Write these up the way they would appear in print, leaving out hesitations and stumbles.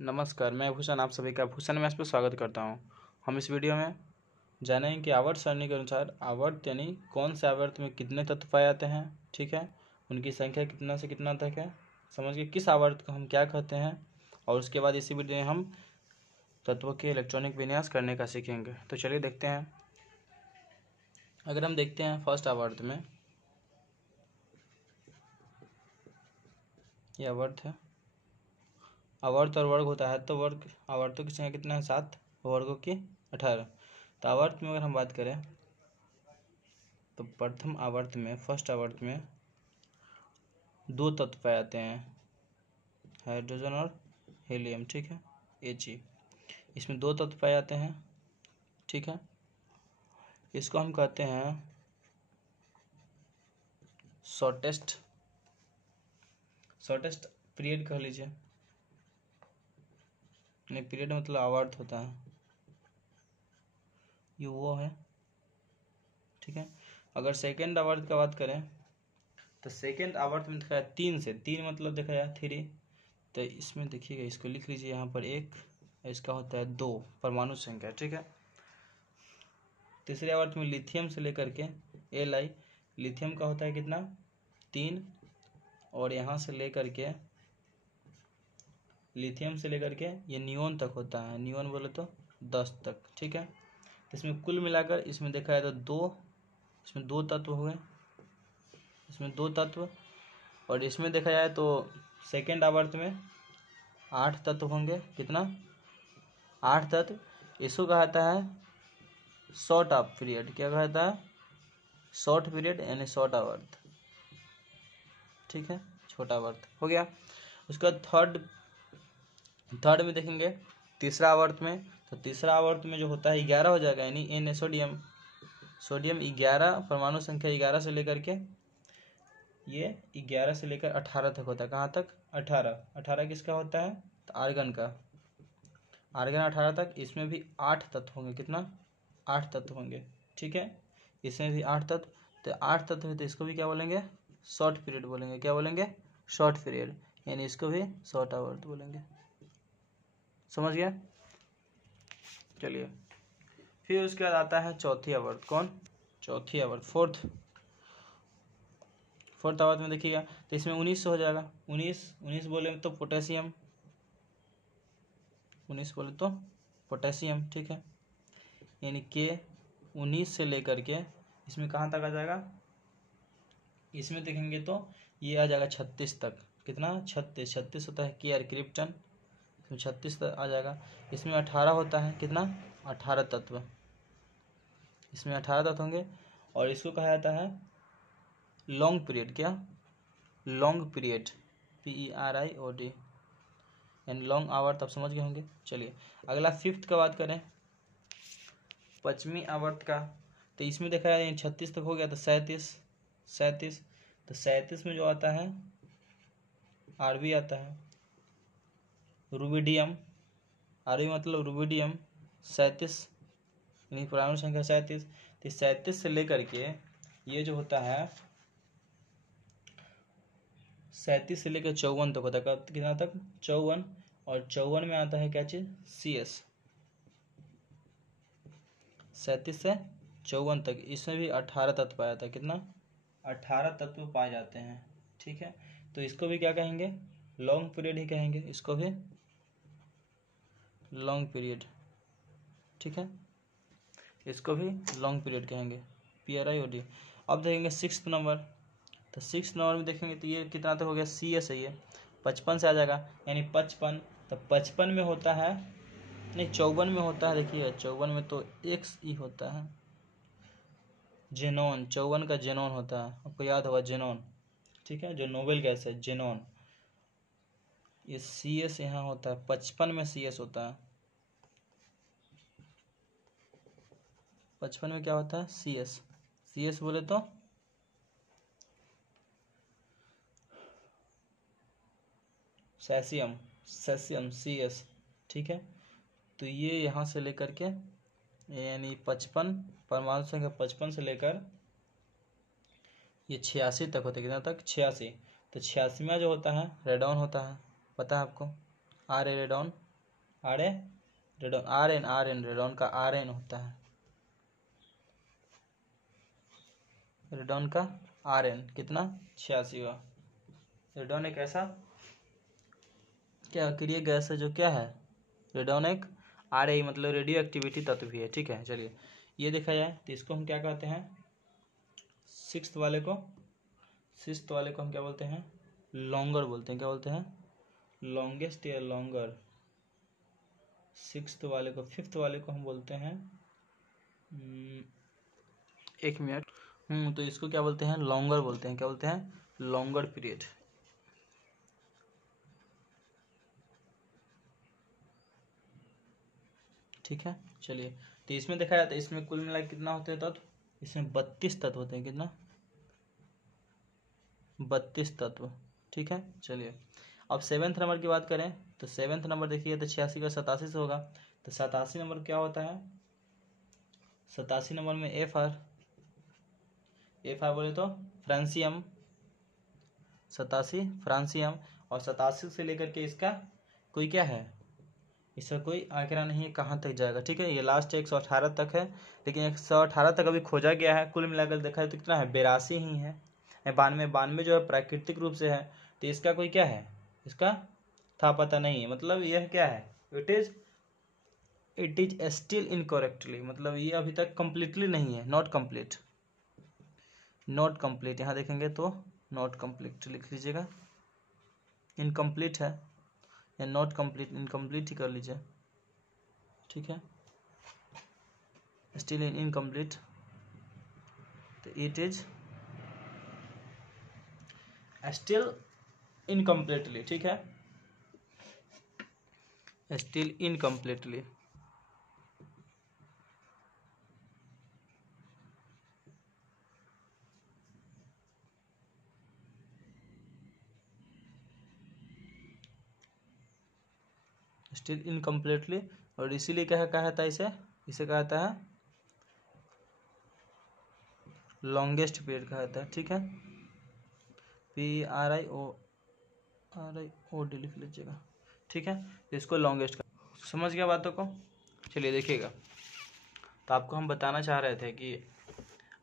नमस्कार, मैं भूषण आप सभी का भूषण मैथ्स पे स्वागत करता हूं। हम इस वीडियो में जानेंगे कि आवर्त सारणी के अनुसार आवर्त यानी कौन से आवर्त में कितने तत्व पाए जाते हैं, ठीक है, उनकी संख्या कितना से कितना तक है, समझ के किस आवर्त को हम क्या कहते हैं, और उसके बाद इसी वीडियो में हम तत्वों के इलेक्ट्रॉनिक विन्यास करने का सीखेंगे। तो चलिए देखते हैं। अगर हम देखते हैं फर्स्ट आवर्त में, यह आवर्त है, आवर्त और वर्ग होता है तो वर्ग आवर्तों की संख्या कितना है 7, वर्गों की 18। तो आवर्त में अगर हम बात करें तो प्रथम आवर्त में, फर्स्ट आवर्त में 2 तत्व पाए जाते हैं, हाइड्रोजन और हीलियम, ठीक है, He। इसमें 2 तत्व पाए जाते हैं, ठीक है। इसको हम कहते हैं शॉर्टेस्ट पीरियड कह लीजिए, नहीं पीरियड मतलब आवर्त होता है, ये वो है, ठीक है। अगर सेकेंड आवर्त का बात करें तो सेकेंड आवर्त में दिखाया 3 से, 3 मतलब देखा जाए 3, तो इसमें देखिएगा, इसको लिख लीजिए यहाँ पर 1, इसका होता है 2 परमाणु संख्या, ठीक है। तीसरे आवर्त में लिथियम से लेकर के Li, लिथियम का होता है कितना 3, और यहाँ से लेकर के लिथियम से लेकर के ये नियोन तक होता है, नियोन बोले तो 10 तक, ठीक है। इसमें कुल मिलाकर इसमें देखा जाए तो 2, इसमें 2 तत्व हुए, इसमें 2 तत्व, और इसमें देखा जाए तो सेकेंड आवर्त में 8 तत्व होंगे, कितना 8 तत्व। इसको कहा जाता है शॉर्ट ऑफ पीरियड, क्या कहा जाता है शॉर्ट पीरियड यानी शॉर्ट आवर्त, ठीक है, छोटा आवर्त हो गया। उसका थर्ड में देखेंगे तीसरा आवर्त में, तो तीसरा आवर्त में जो होता है 11 हो जाएगा, यानी एन सोडियम 11 परमाणु संख्या 11 से लेकर के ये 11 से लेकर 18 तक होता है। कहाँ तक 18 किसका होता है तो आर्गन का, आर्गन 18 तक। इसमें भी 8 तत्व होंगे, कितना 8 तत्व होंगे, ठीक है। इसमें भी 8 तत्व, तो 8 तत्व है तो इसको भी क्या बोलेंगे शॉर्ट पीरियड बोलेंगे, क्या बोलेंगे शॉर्ट पीरियड, यानी इसको भी शॉर्ट आवर्त बोलेंगे, समझ गया। चलिए फिर उसके बाद आता है चौथी आवर्त, कौन चौथी आवर्त, फोर्थ आवर्त में देखिएगा तो इसमें 19 हो जाएगा, 19 बोले तो पोटेशियम, 19 बोले तो पोटेशियम, ठीक है, यानी के 19 से लेकर के इसमें कहाँ तक आ जाएगा, इसमें देखेंगे तो ये आ जाएगा 36 तक, कितना 36 होता है के आर क्रिप्टन, इसमें 36 तक आ जाएगा। इसमें 18 होता है, कितना 18 तत्व, इसमें 18 तत्व होंगे, और इसको कहा जाता है लॉन्ग पीरियड, क्या लॉन्ग पीरियड PERIOD, यानी लॉन्ग आवर्त, आप समझ गए होंगे। चलिए अगला फिफ्थ का बात करें, पश्चिमी आवर्त का, तो इसमें देखा जाए 36 तक हो गया, तो 37, तो 37 में जो आता है RB आता है, रुबिडियम, RB मतलब रुबिडियम 37, यानी परमाणु संख्या 37। तो 37 से लेकर के ये जो होता है 37 से लेकर 54 तक होता है, कितना तक 54, और 54 में आता है क्या चीज CS, 37 से 54 तक, इसमें भी 18 तत्व पाया जाता है, कितना 18 तत्व पाए जाते हैं, ठीक है। तो इसको भी क्या कहेंगे लॉन्ग पीरियड ही कहेंगे, इसको भी लॉन्ग पीरियड, ठीक है, इसको भी लॉन्ग पीरियड कहेंगे PRIOD। अब देखेंगे 6th नंबर, तो 6th नंबर में देखेंगे तो ये कितना तक हो गया CS है, ये 55 से आ जाएगा, यानी 55, तो 55 में होता है, नहीं 54 में होता है, देखिए 54 में तो XE होता है, जेनॉन, 54 का जेनॉन होता है, आपको याद होगा जेनॉन, ठीक है, जो नोबेल गैस है जेनॉन, ये CS यहाँ होता है, 55 में CS होता है, 55 में क्या होता है CS बोले तो सेसियम CS, ठीक है। तो ये यहाँ से लेकर के यानी 55 परमाणु संख्या 55 से लेकर ये 86 तक होते, कितना तक 86। तो 86वां जो होता है रेडॉन होता है, पता है आपको, radon, R A radon, R N radon का आर एन होता है, रेडॉन का आर एन कितना 86 रेडॉन एक ऐसा क्या अक्रिय गैस है जो क्या है, रेडॉन एक आर ए मतलब रेडियो एक्टिविटी तत्व भी है। ठीक है, चलिए ये देखा जाए तो इसको हम क्या कहते हैं, सिक्स्थ वाले को हम क्या बोलते हैं, लॉन्गर बोलते हैं। क्या बोलते हैं, लॉन्गेस्ट या लॉन्गर। सिक्स्थ वाले को, फिफ्थ वाले को हम बोलते हैं, एक मिनट, तो इसको क्या बोलते हैं, लॉन्गर बोलते हैं। क्या बोलते हैं, लॉन्गर पीरियड। ठीक है, चलिए तो इसमें देखा जाता है, इसमें कुल मिला कितना होते हैं तत्व, इसमें 32 तत्व होते हैं। कितना, 32 तत्व। ठीक है, चलिए अब सेवेंथ नंबर की बात करें तो सेवेंथ नंबर देखिए तो 86 का 87 से होगा, तो 87 नंबर क्या होता है, 87 नंबर में एफ आर बोले तो फ्रांसियम, 87 फ्रांसियम, और 87 से लेकर के इसका कोई क्या है, इसका कोई आंकड़ा नहीं है कहाँ तक जाएगा। ठीक है, ये लास्ट 118 तक है, लेकिन 118 तक अभी खोजा गया है, कुल मिलाकर देखा है तो कितना है, 82 ही है। 92 जो है प्राकृतिक रूप से है, तो इसका कोई क्या है, इसका था पता नहीं है, मतलब यह क्या है, इट इज स्टिल इनकरेक्टली, मतलब ये अभी तक कंप्लीटली नहीं है, नॉट कंप्लीट, यहाँ देखेंगे तो नॉट कंप्लीट लिख लीजिएगा, इनकम्प्लीट है या नॉट कंप्लीट, इनकम्प्लीट ही कर लीजिए। ठीक है, स्टिल इनकम्प्लीट, तो इट इज स्टिल इनकम्प्लीटली। ठीक है, स्टिल इनकम्प्लीटली। स्टिल इनकम्प्लीटली, और इसीलिए क्या कहा था इसे कहा था लॉन्गेस्ट पीरियड कहा था। ठीक है, PRIO डी लिख लीजिएगा। ठीक है, तो इसको लॉन्गेस्ट का, समझ गया बातों को। चलिए देखिएगा, तो आपको हम बताना चाह रहे थे कि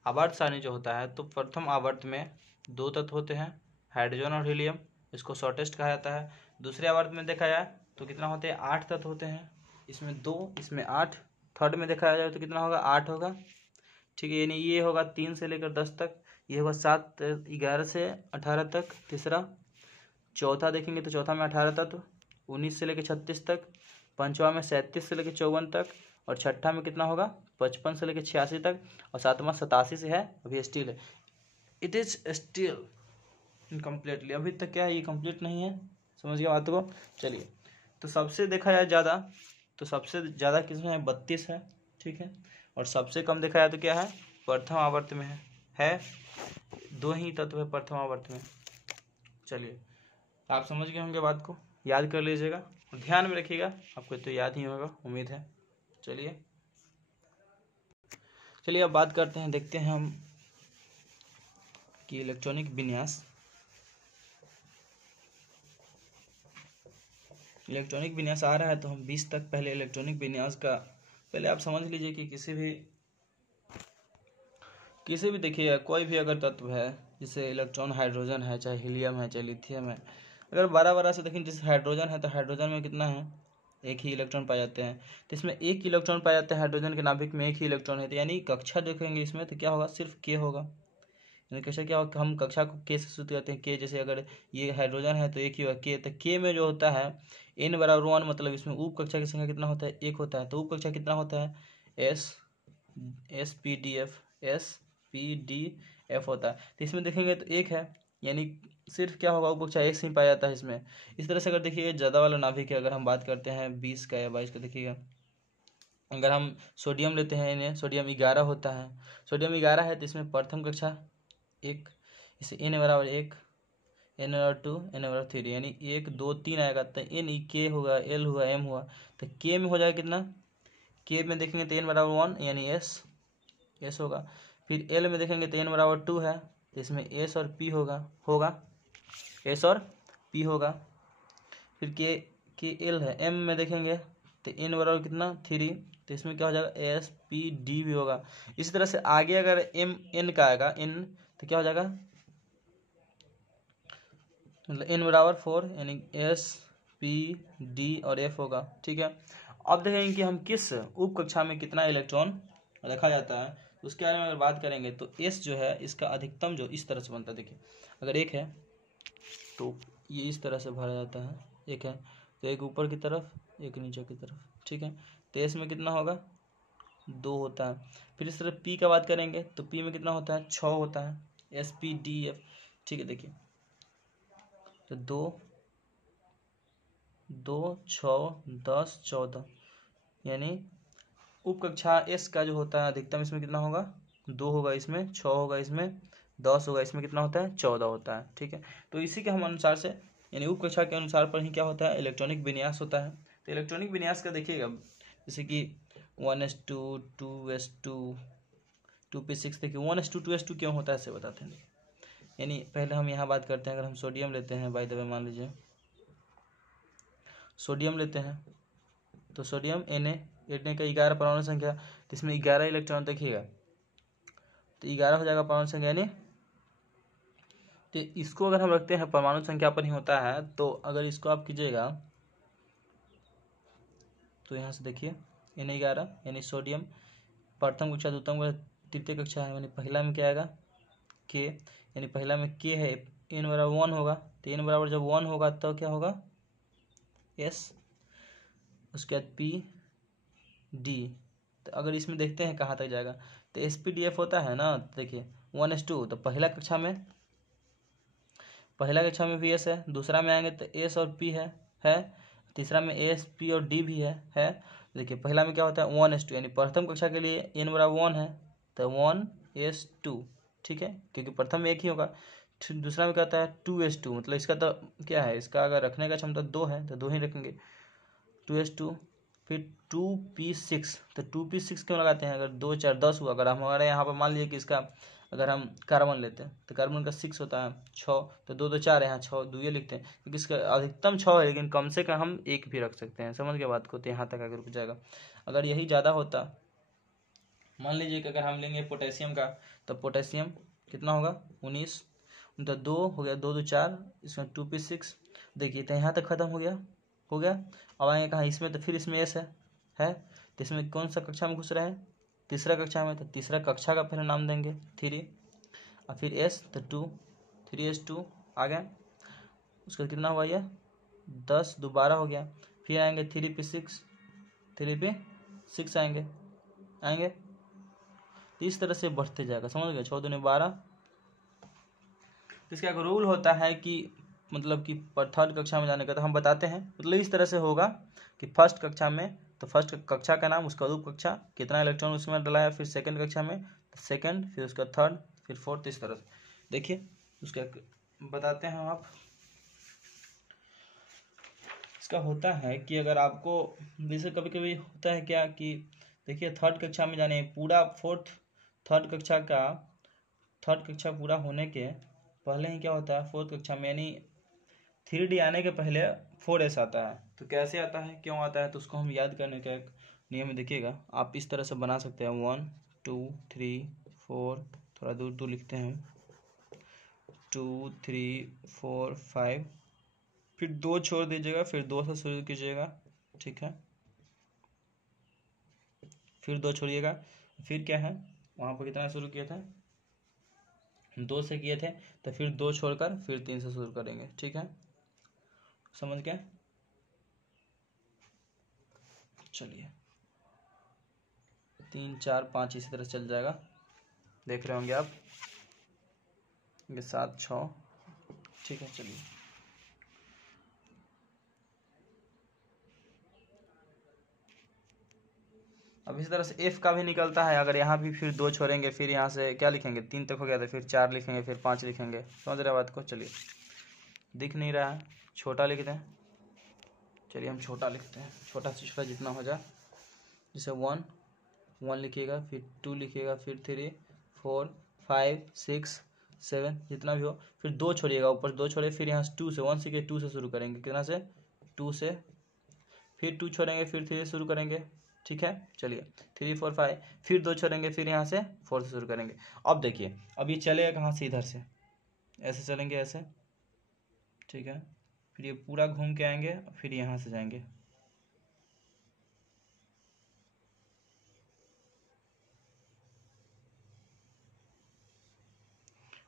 आवर्त सारणी जो होता है, तो प्रथम आवर्त में 2 तत्व होते हैं, हाइड्रोजन और हीलियम, इसको शॉर्टेस्ट कहा जाता है। दूसरे आवर्त में देखा जाए तो कितना होते हैं, 8 तत्व होते हैं, इसमें 2, इसमें 8। थर्ड में देखा जाए तो कितना होगा, 8 होगा। ठीक है, यानी ये होगा 3 से लेकर 10 तक, ये होगा 7 11 से 18 तक तीसरा। चौथा देखेंगे तो चौथा में 18 तत्व, 19 से लेकर 36 तक। पंचवा में 37 से लेकर 54 तक, और छठा में कितना होगा, 55 से लेकर 86 तक, और सातवां 87 से है, अभी स्टिल है, इट इज स्टिल इनकम्प्लीटली, अभी तक क्या है, ये कंप्लीट नहीं है। समझ गया बात को। चलिए, तो सबसे देखा जाए ज़्यादा, तो सबसे ज़्यादा किसमें है, 32 है। ठीक है, और सबसे कम देखा जाए तो क्या है, प्रथम आवर्त में है 2 ही तत्व है प्रथम आवर्त में। चलिए, आप समझ गए होंगे बात को, याद कर लीजिएगा और ध्यान में रखिएगा, आपको तो याद ही होगा, उम्मीद है। चलिए अब बात करते हैं, देखते हैं हम कि इलेक्ट्रॉनिक विन्यास आ रहा है, तो हम 20 तक पहले इलेक्ट्रॉनिक विन्यास का पहले आप समझ लीजिए कि किसी भी देखिए कोई भी अगर तत्व है, जैसे इलेक्ट्रॉन, हाइड्रोजन है, चाहे हीलियम है, चाहे लिथियम है, अगर 12 से देखें, जैसे हाइड्रोजन है तो हाइड्रोजन में कितना है, एक ही इलेक्ट्रॉन पाए जाते हैं, तो इसमें एक इलेक्ट्रॉन पाए जाते हैं, हाइड्रोजन के नाभिक में एक ही इलेक्ट्रॉन है, तो यानी कक्षा देखेंगे इसमें तो क्या होगा, सिर्फ के होगा। यानी कक्षा क्या होगा, हम कक्षा को के से सूत्र करते हैं, के, जैसे अगर ये हाइड्रोजन है तो एक ही होगा के, तो के में जो होता है n=1, मतलब इसमें उप कक्षा की संख्या कितना होता है, 1 होता है, तो उप कक्षा कितना होता है, SPDF होता है, तो इसमें देखेंगे तो 1 है, यानी सिर्फ क्या होगा, उप कक्षा 1 से ही पाया जाता है इसमें। इस तरह से अगर देखिए ज़्यादा वाला नाभिक है, अगर हम बात करते हैं 20 का या 22 का, देखिएगा अगर हम सोडियम लेते हैं, इन्हें सोडियम 11 होता है, सोडियम 11 है तो इसमें प्रथम कक्षा 1, इसे n=1, n=2, n=3, यानी 1 2 3 आएगा, तो k होगा, l हुआ, m हुआ, तो k में हो जाएगा कितना, k में देखेंगे तो n=1, यानी s होगा। फिर l में देखेंगे तो n=2 है, तो इसमें s और p होगा s और p होगा। फिर k l है, m में देखेंगे तो n बराबर कितना 3, तो इसमें क्या हो जाएगा SPD भी होगा। इसी तरह से आगे अगर mn का आएगा n, तो क्या हो जाएगा, मतलब n बराबर 4 यानी SPD और F होगा। ठीक है, अब देखेंगे कि हम किस उप कक्षा में कितना इलेक्ट्रॉन रखा जाता है। तो उसके बारे में अगर बात करेंगे तो S जो है इसका अधिकतम जो इस तरह से बनता है, देखिए अगर एक है तो ये इस तरह से भरा जाता है, एक है तो एक ऊपर की तरफ एक नीचे की तरफ। ठीक है, तो S में कितना होगा 2 होता है। फिर इस तरह P का बात करेंगे तो P में कितना होता है 6 होता है SPDF। ठीक है, देखिए तो 2 2 6 10 14 यानी उप कक्षा S का जो होता है अधिकतम इसमें कितना होगा 2 होगा, इसमें 6 होगा, इसमें 10 होगा, इसमें कितना होता है 14 होता है। ठीक है, तो इसी के हम अनुसार से यानी उप कक्षा के अनुसार पर ही क्या होता है इलेक्ट्रॉनिक विन्यास होता है। तो इलेक्ट्रॉनिक विन्यास का देखिएगा जैसे कि 1s2 2s2 2p6, देखिए 1s2 2s2 क्यों होता है ऐसे बताते हैं। यानी पहले हम यहाँ बात करते हैं, अगर हम सोडियम लेते हैं बाय द वे, मान लीजिए सोडियम लेते हैं तो सोडियम Na का 11 परमाणु संख्या, तो इसमें 11 इलेक्ट्रॉन देखिएगा तो 11 हो जाएगा परमाणु संख्या। यानी तो इसको अगर हम रखते हैं परमाणु संख्या पर ही होता है, तो अगर इसको आप कीजिएगा तो यहाँ से देखिए Na11 यानी सोडियम प्रथम कक्षा द्वितीय कक्षा तृतीय कक्षा है, यानी पहला में क्या आएगा K, यानी पहला में K है, n बराबर 1 होगा, तो n बराबर जब 1 होगा तो क्या होगा S, उसके बाद PD। तो अगर इसमें देखते हैं कहाँ तक जाएगा तो SPDF होता है ना, तो देखिए 1s2 तो पहला कक्षा में भी S है, दूसरा में आएंगे तो S और P है, तीसरा में AS P और D भी है। देखिए पहला में क्या होता है 1s2 यानी प्रथम कक्षा के लिए n बराबर 1 है तो 1s2। ठीक है, क्योंकि प्रथम में एक ही होगा। दूसरा में क्या होता है 2s2, मतलब इसका तो क्या है, इसका अगर रखने का क्षमता 2 है तो 2 ही रखेंगे 2s2। फिर 2p6, तो 2p6 क्यों लगाते हैं, अगर 2 4 10 हुआ, अगर हमारे यहाँ पर मान लीजिए कि इसका अगर हम कार्बन लेते हैं तो कार्बन का 6 होता है 6, तो 2 2 4 यहाँ 6 2 ये लिखते हैं, क्योंकि इसका अधिकतम 6 है लेकिन कम से कम हम 1 भी रख सकते हैं। समझ के बात को, तो यहाँ तक अगर रुक जाएगा। अगर यही ज़्यादा होता, मान लीजिए कि अगर हम लेंगे पोटेशियम का, तो पोटेशियम कितना होगा 19, तो 2 हो गया 2 2 4, इसमें 2p6। देखिए तो यहाँ तक खत्म हो गया। अब आएंगे कहाँ, इसमें तो फिर इसमें S है तो इसमें कौन सा कक्षा में घुस रहा है तीसरा कक्षा में, तो तीसरा कक्षा का पहले नाम देंगे 3 और फिर S तो 2 3s2 आ गया। उसका कितना हुआ ये 10 दोबारा हो गया। फिर आएंगे 3p6 आएंगे इस तरह से बढ़ते जाएगा। समझ गए, 6 दूनी 12। इसका एक रूल होता है कि मतलब कि थर्ड कक्षा में जाने का, तो हम बताते हैं मतलब इस तरह से होगा कि फर्स्ट कक्षा में तो फर्स्ट कक्षा का नाम, उसका उप कक्षा कितना इलेक्ट्रॉन उसमें डला है, फिर सेकंड कक्षा में तो सेकंड, फिर उसका थर्ड, फिर फोर्थ, इस तरह से। देखिए उसका बताते हैं हम आप। इसका होता है कि अगर आपको जैसे कभी कभी होता है क्या कि देखिए थर्ड कक्षा में जाने पूरा थर्ड कक्षा पूरा होने के पहले ही क्या होता है फोर्थ कक्षा में, यानी 3D आने के पहले 4s आता है। तो कैसे आता है, क्यों आता है, तो उसको हम याद करने का एक नियम देखिएगा। आप इस तरह से बना सकते हैं 1 2 3 4, थोड़ा दूर दूर लिखते हैं 2 3 4 5, फिर 2 छोड़ दीजिएगा, फिर 2 से शुरू कीजिएगा। ठीक है, फिर 2 छोड़िएगा, फिर क्या है वहाँ पर कितना शुरू किया था 2 से किए थे, तो फिर 2 छोड़कर फिर 3 से शुरू करेंगे। ठीक है, समझ गया। चलिए 3 4 5 इसी तरह चल जाएगा, देख रहे होंगे आप, ये 7 6। ठीक है, चलिए अब इसी तरह से F का भी निकलता है। अगर यहाँ भी फिर 2 छोड़ेंगे, फिर यहाँ से क्या लिखेंगे 3 तक हो गया था, फिर 4 लिखेंगे, फिर 5 लिखेंगे। समझ रहे बात को। चलिए दिख नहीं रहा है, छोटा लिखते हैं। चलिए हम छोटा लिखते हैं, छोटा से छोटा जितना हो जाए। जैसे 1 लिखिएगा, फिर 2 लिखिएगा, फिर 3 4 5 6 7 जितना भी हो, फिर 2 छोड़िएगा, ऊपर 2 छोड़े, फिर यहाँ से 2 से 1 से 2 से शुरू करेंगे, कितना से 2 से, फिर 2 छोड़ेंगे, फिर 3 शुरू करेंगे, ठीक है। चलिए 3 4 5, फिर 2 छोड़ेंगे, फिर यहाँ से 4 से शुरू करेंगे। अब देखिए अब ये चलेगा कहाँ से, इधर से ऐसे चलेंगे ऐसे, ठीक है। फिर ये पूरा घूम के आएंगे, फिर यहाँ से जाएंगे,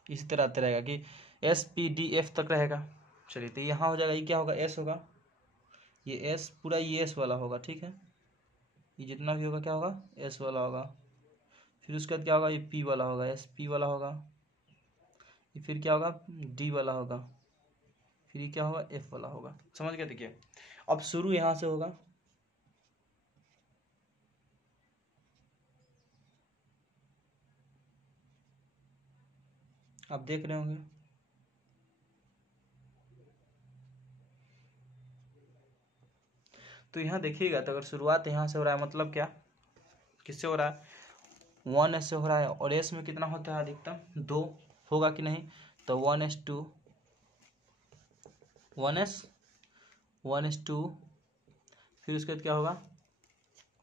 इसी तरह आते रहेगा कि SPDF तक रहेगा। चलिए तो यहाँ हो जाएगा, ये क्या होगा, S होगा, ये S पूरा ये S वाला होगा, ठीक है। ये जितना भी होगा क्या होगा, S वाला होगा। फिर उसके बाद क्या होगा, ये P वाला होगा, SP वाला होगा। ये फिर क्या होगा, D वाला होगा। फिर ये क्या होगा, F वाला होगा। समझ गए। देखिए अब शुरू यहाँ से होगा, आप देख रहे होंगे। तो यहाँ देखिएगा, तो अगर शुरुआत यहाँ से हो रहा है मतलब क्या, किससे हो रहा है, 1S से हो रहा है। और S में कितना होता है अधिकतम, 2 होगा कि नहीं, तो 1S2 1S2। फिर उसके बाद क्या होगा,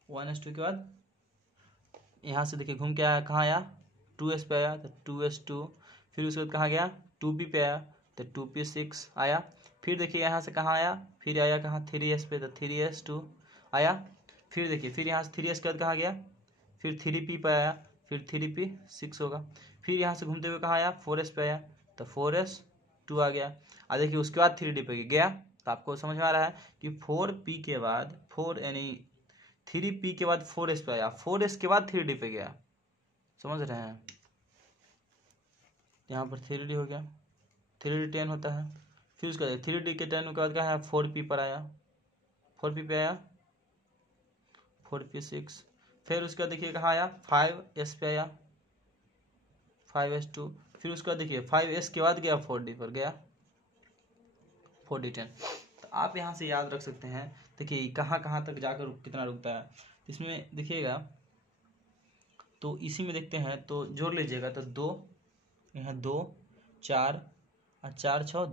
1S2 के बाद यहाँ से देखिए घूम के आया, कहाँ आया, 2S पे आया, तो 2S2। फिर उसके बाद कहाँ गया, 2P पे आया, तो 2P6 आया। फिर देखिए यहाँ से कहाँ आया, फिर आया कहाँ, 3S पे, तो 3S2 आया। फिर देखिए फिर यहाँ से 3S के बाद कहाँ गया, फिर 3P पे आया, फिर 3P6 होगा। फिर यहाँ से घूमते हुए कहाँ आया, 4S पे आया, तो 4S2 आ गया। और देखिए उसके बाद 3D पे गया। तो आपको समझ में आ रहा है कि 4P के बाद 4 यानी 3P के बाद 4S पे आया, 4S के बाद 3D पे गया। समझ रहे हैं, यहाँ पर 3D हो गया, 3D 10 होता है। फिर उसका 3D के 10 के बाद क्या है, 4P पर आया, 4P पे आया, 4P6। फिर उसका देखिए कहाँ आया, 5S पे आया, 5S2। फिर उसका देखिए 5S के बाद गया 4D पर गया, 4D10। तो आप यहाँ से याद रख सकते हैं, देखिए कहाँ कहाँ तक जाकर कितना रुकता है। इसमें देखिएगा, तो इसी में देखते हैं, तो जोड़ लीजिएगा, तो 2 यहाँ 2 4 और 4 6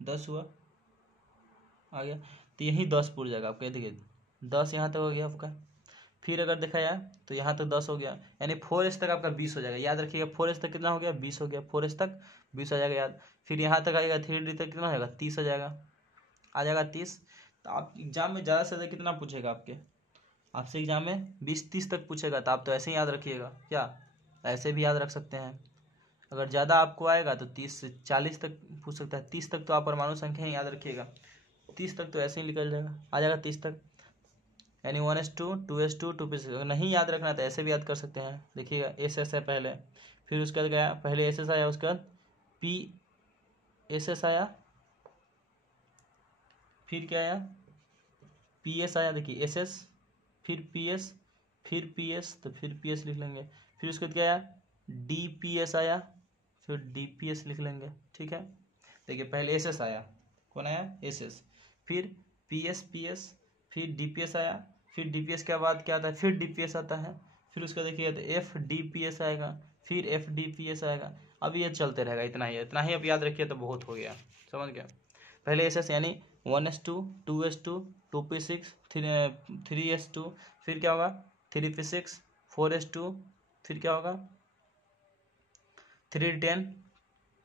10 हुआ, आ गया। तो यही 10 पूरा जाएगा आपका। देखिए 10 यहाँ तक हो गया आपका। फिर अगर देखा जाए तो यहाँ तक 10 हो गया, यानी 4S तक आपका 20 हो जाएगा। याद रखिएगा 4S तक कितना हो गया, 20 हो गया, 4S तक 20 हो जाएगा याद। फिर यहाँ तक आएगा 3D तक कितना हो जाएगा, 30 हो जाएगा, आ जाएगा 30। तो आप एग्जाम में ज़्यादा से ज़्यादा कितना पूछेगा आपसे एग्जाम में 20-30 तक पूछेगा। तो आप तो ऐसे ही याद रखिएगा, क्या ऐसे भी याद रख सकते हैं। अगर ज़्यादा आपको आएगा तो 30 से 40 तक पूछ सकता है। 30 तक तो आप परमाणु संख्या ही याद रखिएगा, 30 तक तो ऐसे ही निकल जाएगा, आ जाएगा 30 तक। यानी 1S2 2S2 2P6। अगर नहीं याद रखना तो ऐसे भी याद कर सकते हैं। देखिएगा SS है पहले, फिर उसके बाद गया, पहले SS आया, उसके बाद PSS आया, फिर क्या आया, PS आया। देखिए SS, फिर PS, फिर PS, तो फिर PS लिख लेंगे। फिर उसके बाद क्या आया, DPS आया, फिर DPS लिख लेंगे, ठीक है। देखिए पहले SS आया, कौन आया, SS। फिर PS, फिर DPS आया, फिर DPS के बाद क्या आता है, फिर DPS आता है। फिर उसका देखिए तो FDPS आएगा, फिर FDPS आएगा। अब ये चलते रहेगा, इतना ही अब याद रखिए तो बहुत हो गया। समझ गया। पहले SS यानी 1S2 2S2 2P6 3S2। फिर क्या होगा, 3P6 4S2। फिर क्या होगा, 3D10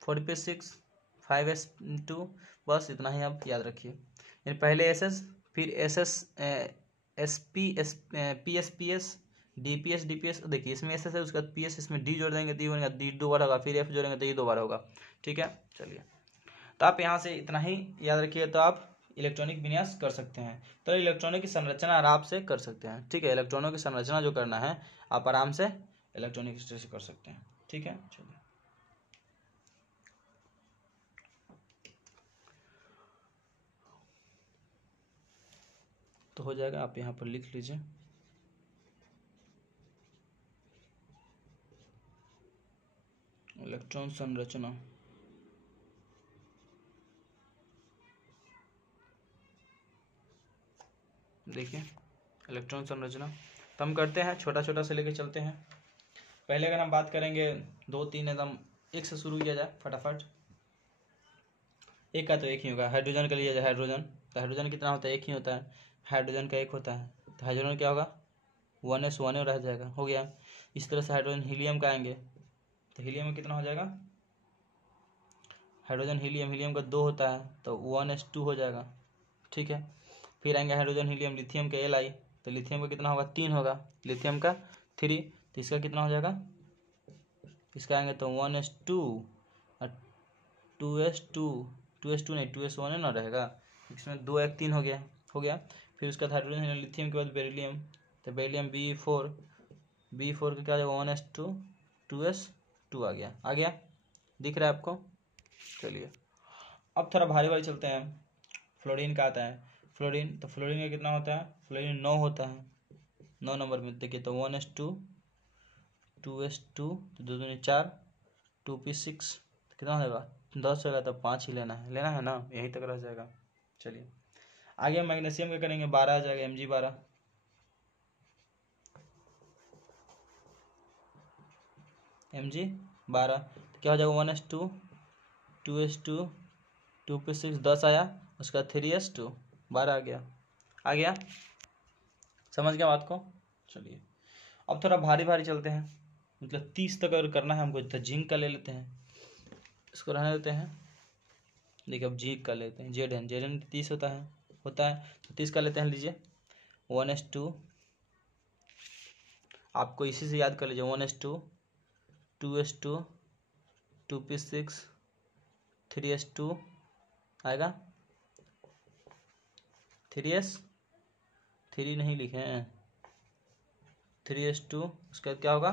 4P6 5S2। बस इतना ही आप याद रखिए। यानी पहले SS, फिर SS SP PSPS DPS। देखिए इसमें SS है, उसके बाद PS, इसमें D जोड़ देंगे, D बनेगा, D 2 बार होगा, फिर F जोड़ेंगे तो ये 2 बार होगा, ठीक है। चलिए तो आप यहाँ से इतना ही याद रखिए, तो आप इलेक्ट्रॉनिक विन्यास कर सकते हैं। तो इलेक्ट्रॉनिक की संरचना आराम से कर सकते हैं, ठीक है। इलेक्ट्रॉनों की संरचना जो करना है आप आराम से इलेक्ट्रॉनिक हिस्ट्री से कर सकते हैं, ठीक है। चलिए तो हो जाएगा, आप यहाँ पर लिख लीजिए। इलेक्ट्रॉन संरचना, देखिए इलेक्ट्रॉन संरचना तो हम करते हैं, छोटा छोटा से लेके चलते हैं। पहले अगर हम बात करेंगे 2-3 एकदम एक से शुरू किया जाए फटाफट। एक का तो एक ही होगा, हाइड्रोजन का लिया जाए हाइड्रोजन, तो हाइड्रोजन कितना होता है, एक ही होता है। हाइड्रोजन का 1 होता है, तो हाइड्रोजन क्या होगा 1s1 रह जाएगा, हो गया। इस तरह से हाइड्रोजन हीलियम का आएंगे, तो हीलियम में कितना हो जाएगा, हाइड्रोजन हीलियम का 2 होता है तो 1s2 हो जाएगा, ठीक है। फिर आएंगे हाइड्रोजन हीलियम लिथियम का Li, तो लिथियम का कितना होगा 3 होगा, लिथियम का 3, तो इसका कितना हो जाएगा, इसका आएंगे तो 1s2 और 2s2 नहीं 2s1 ना रहेगा, इसमें 2 1 3 हो गया। फिर उसका हाइड्रोजन लिथियम के बाद बेरिलियम, तो बेरिलियम B4 का क्या हो जाएगा 1s2 2s2 आ गया, दिख रहा है आपको। चलिए अब थोड़ा भारी भारी चलते हैं। फ्लोरीन का आता है, फ्लोरीन का कितना होता है, फ्लोरीन 9 होता है, 9 नंबर में देखिए, तो 1s2 2s2 तो 2 दूनी 4 2p6 कितना हो जाएगा 10 होगा, तो 5 ही लेना है ना, यहीं तक रह जाएगा। चलिए आगे मैग्नीशियम का करेंगे, 12 आ जाएगा Mg12, Mg12 तो क्या हो जाएगा 1s2 2s2 2p6 10 आया, उसका 3s2 12 आ गया, समझ गया बात को। चलिए अब थोड़ा भारी भारी चलते हैं, मतलब 30 तक अगर करना है हमको, तो जिंक का ले लेते हैं, इसको रहने देते हैं। देखिए अब जिंक का लेते हैं, जेड 30 होता है तो 30 का लेते हैं, लीजिए 1s2, आपको इसी से याद कर लीजिए 1s2 2s2 2p6 3s2 आएगा, 3 नहीं लिखे हैं, 3s2 उसके बाद क्या होगा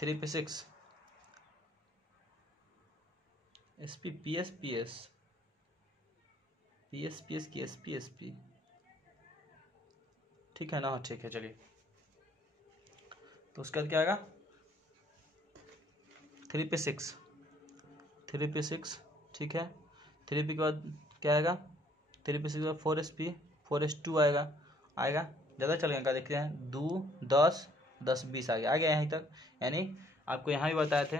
3p6 sp ps की sp, ठीक है ना, ठीक है। चलिए तो उसके बाद क्या आएगा 3p6 ठीक है, 3p के बाद क्या आएगा 3p6 के बाद 4s2 आएगा, ज़्यादा चलेगा, देखते हैं 2 10 10 20 आ गया यहीं तक, यानी आपको यहाँ भी बताए थे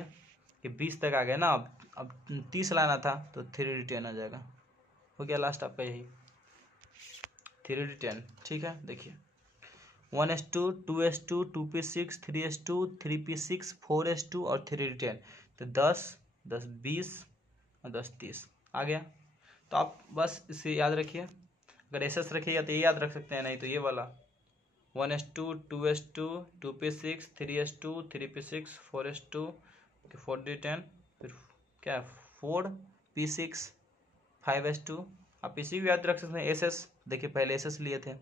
कि 20 तक आ गया ना, अब 30 लाना था तो 3d10 आ जाएगा, हो गया लास्ट आपका यही 3d10, ठीक है। देखिए 1s2 2s2 2p6 3s2 3p6 4s2 और 3d10, तो 10 10 20 और 10 30 आ गया। तो आप बस इसे याद रखिए, अगर एस रखिएगा तो ये याद रख सकते हैं, नहीं तो ये वाला 1s2 2s2 2p6 3s2 3p6 4s2 4d10, फिर क्या 4p6 5s2, आप इसी भी याद रख सकते हैं। एस देखिए पहले एस लिए थे,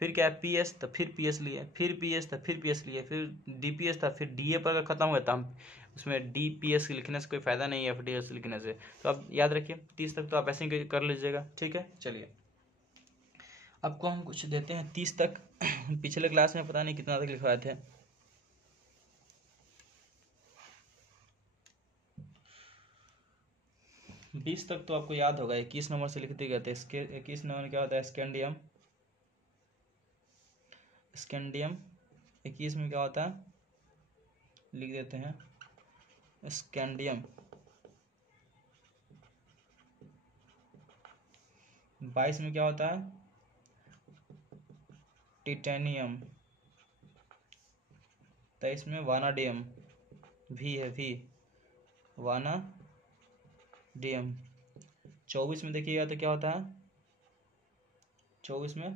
फिर क्या है PS, तो फिर PS लिए, फिर PS तो फिर PS लिए, फिर DPS था, फिर DA पर अगर खत्म हुआ तो हम उसमें DPS लिखने से कोई फ़ायदा नहीं है FDS लिखने से, तो आप याद रखिए 30 तक तो आप ऐसे ही कर लीजिएगा, ठीक है। चलिए आपको हम कुछ देते हैं 30 तक, पिछले क्लास में पता नहीं कितना तक लिखवाए थे, बीस तक तो आपको याद होगा, 21 नंबर से लिखते गए थे। 21 नंबर में क्या होता है स्कैंडियम, 21 में क्या होता है लिख देते हैं स्कैंडियम। 22 में क्या होता है टिटेनियम। 23 में वानाडियम, वी वानाडियम। 24 में देखिएगा तो क्या होता है 24 में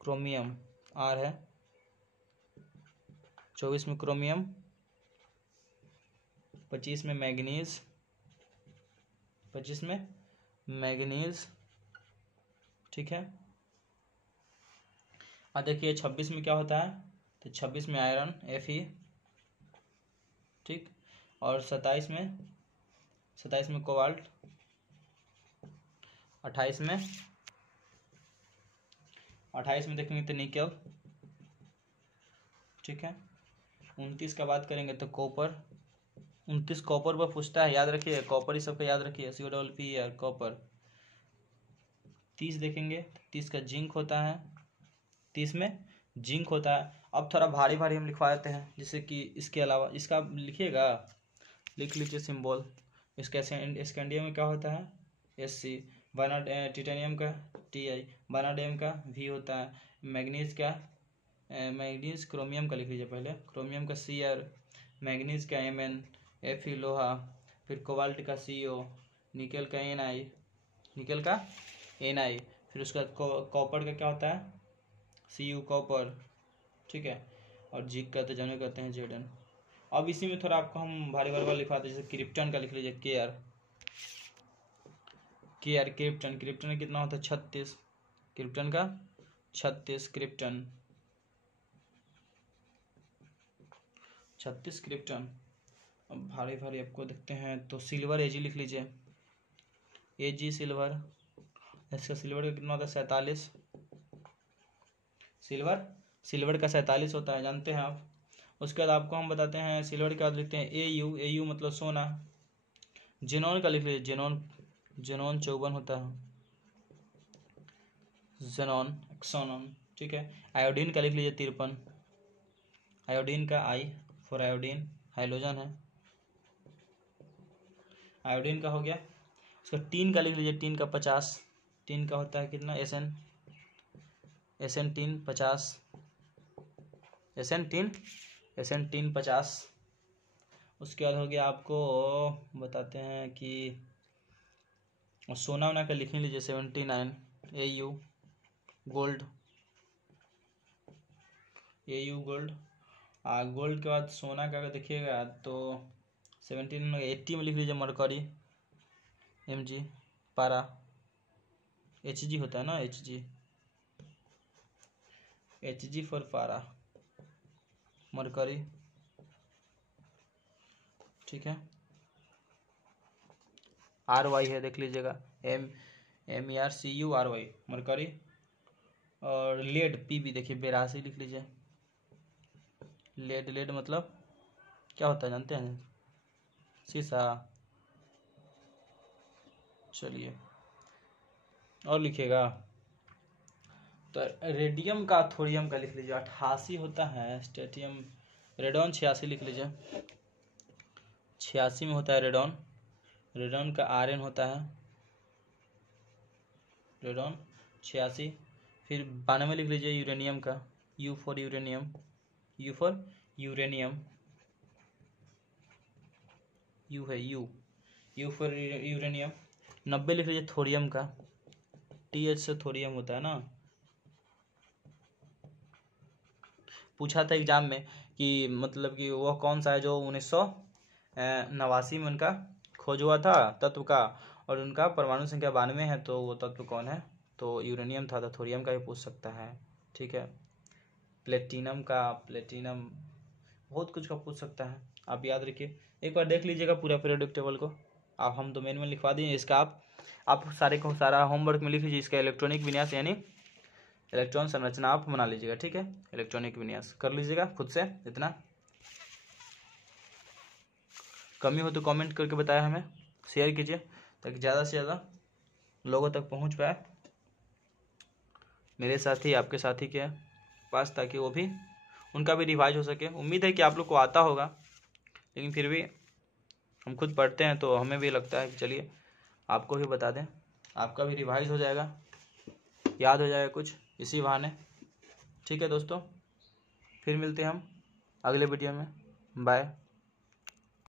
क्रोमियम, आर है 24 में क्रोमियम। 25 में मैग्नीज, 25 में मैग्नीज, ठीक है। और देखिए 26 में क्या होता है, तो 26 में आयरन Fe, ठीक। और 27 में कोबाल्ट, 28 में देखेंगे तो निकल, ठीक है। 29 का बात करेंगे तो कॉपर, 29 कॉपर पर पूछता है, याद रखिए कॉपर ही सबका याद रखिए, COPPER कॉपर। 30 देखेंगे 30 का जिंक होता है, 30 में जिंक होता है। अब थोड़ा भारी भारी हम लिखवा देते हैं, जैसे कि इसके अलावा इसका लिखिएगा, लिख लीजिए सिंबल। इसका स्कैंडियम में क्या होता है SC, टिटेनियम का Ti, वानाडियम का V होता है, मैग्नीज का मैग्नीज क्रोमियम का लिख लीजिए पहले, क्रोमियम का Cr, मैग्नीज का Mn, Fe लोहा, फिर कोबाल्ट का Co, निकल का Ni, निकल का Ni, फिर उसका कॉपर का क्या होता है Cu कॉपर, ठीक है, और जिंक का तो जाने कहते हैं Zn। अब इसी में थोड़ा आपको हम भारी भारी लिखवाते हैं, जैसे क्रिप्टन का लिख लीजिए Kr, क्रिप्टन कितना होता है 36, क्रिप्टन का 36 क्रिप्टन। अब भारी भारी आपको देखते हैं तो सिल्वर Ag लिख लीजिए, Ag सिल्वर, इसका सिल्वर का कितना होता है 47, सिल्वर का 47 होता है, जानते हैं आप। उसके बाद आपको हम बताते हैं सिल्वर के बाद लिखते हैं Au मतलब सोना। जेनॉन का लिख लीजिए, जेनॉन 54 होता है, जेनॉन एक्सोनॉन, ठीक है। आयोडीन का लिख लीजिए 53, आयोडीन का I फॉर आयोडीन, हाइड्रोजन है, आयोडीन का हो गया। उसका टीन का लिख लीजिए, टीन का 50, टीन का होता है कितना SN टीन 50, SN टीन 50। उसके बाद हो गया आपको बताते हैं कि सोना वोना का लिख लीजिए 79 Au गोल्ड, गोल्ड के बाद सोना का अगर देखिएगा तो 80 में लिख लीजिए मरकरी, Mg, पारा, Hg होता है ना, Hg फॉर पारा, मरकरी, ठीक है। Ry है देख लीजिएगा, MErCuRy मरकरी। और लेड Pb देखिए 82 लिख लीजिए, लेड मतलब क्या होता है जानते हैं, शीशा। चलिए और लिखिएगा तो रेडियम का थोरियम का लिख लीजिए 88 होता है, स्टेटियम, रेडॉन 86 लिख लीजिए, 86 में होता है रेडॉन का Rn होता है, रेडॉन 86। फिर 92 में लिख लीजिए यूरेनियम का, U फॉर यूरेनियम, U है U फॉर यूरेनियम। 90 लिख लीजिए थोरियम का, TH से थोरियम होता है ना। पूछा था एग्जाम में कि मतलब कि वह कौन सा है जो 1989 में उनका खोज हुआ था तत्व का, और उनका परमाणु संख्या 92 है, तो वो तत्व कौन है, तो यूरेनियम था, तो थोरियम का भी पूछ सकता है, ठीक है। प्लेटिनम बहुत कुछ का पूछ सकता है, आप याद रखिए, एक बार देख लीजिएगा पूरा पीरियोडिक टेबल को। आप हम डोमेन में लिखवा दिए, इसका आप सारा होमवर्क में लिख लीजिए, इसका इलेक्ट्रॉनिक विन्यास यानी इलेक्ट्रॉन संरचना आप बना लीजिएगा, ठीक है। इलेक्ट्रॉनिक विन्यास कर लीजिएगा खुद से, इतना कमी हो तो कमेंट करके बताया, हमें शेयर कीजिए ताकि ज़्यादा से ज़्यादा लोगों तक पहुंच पाए, मेरे साथी आपके साथी के पास, ताकि वो भी उनका भी रिवाइज हो सके। उम्मीद है कि आप लोग को आता होगा, लेकिन फिर भी हम खुद पढ़ते हैं तो हमें भी लगता है कि चलिए आपको भी बता दें, आपका भी रिवाइज हो जाएगा, याद हो जाएगा कुछ इसी बहाने, ठीक है दोस्तों। फिर मिलते हैं हम अगले वीडियो में, बाय।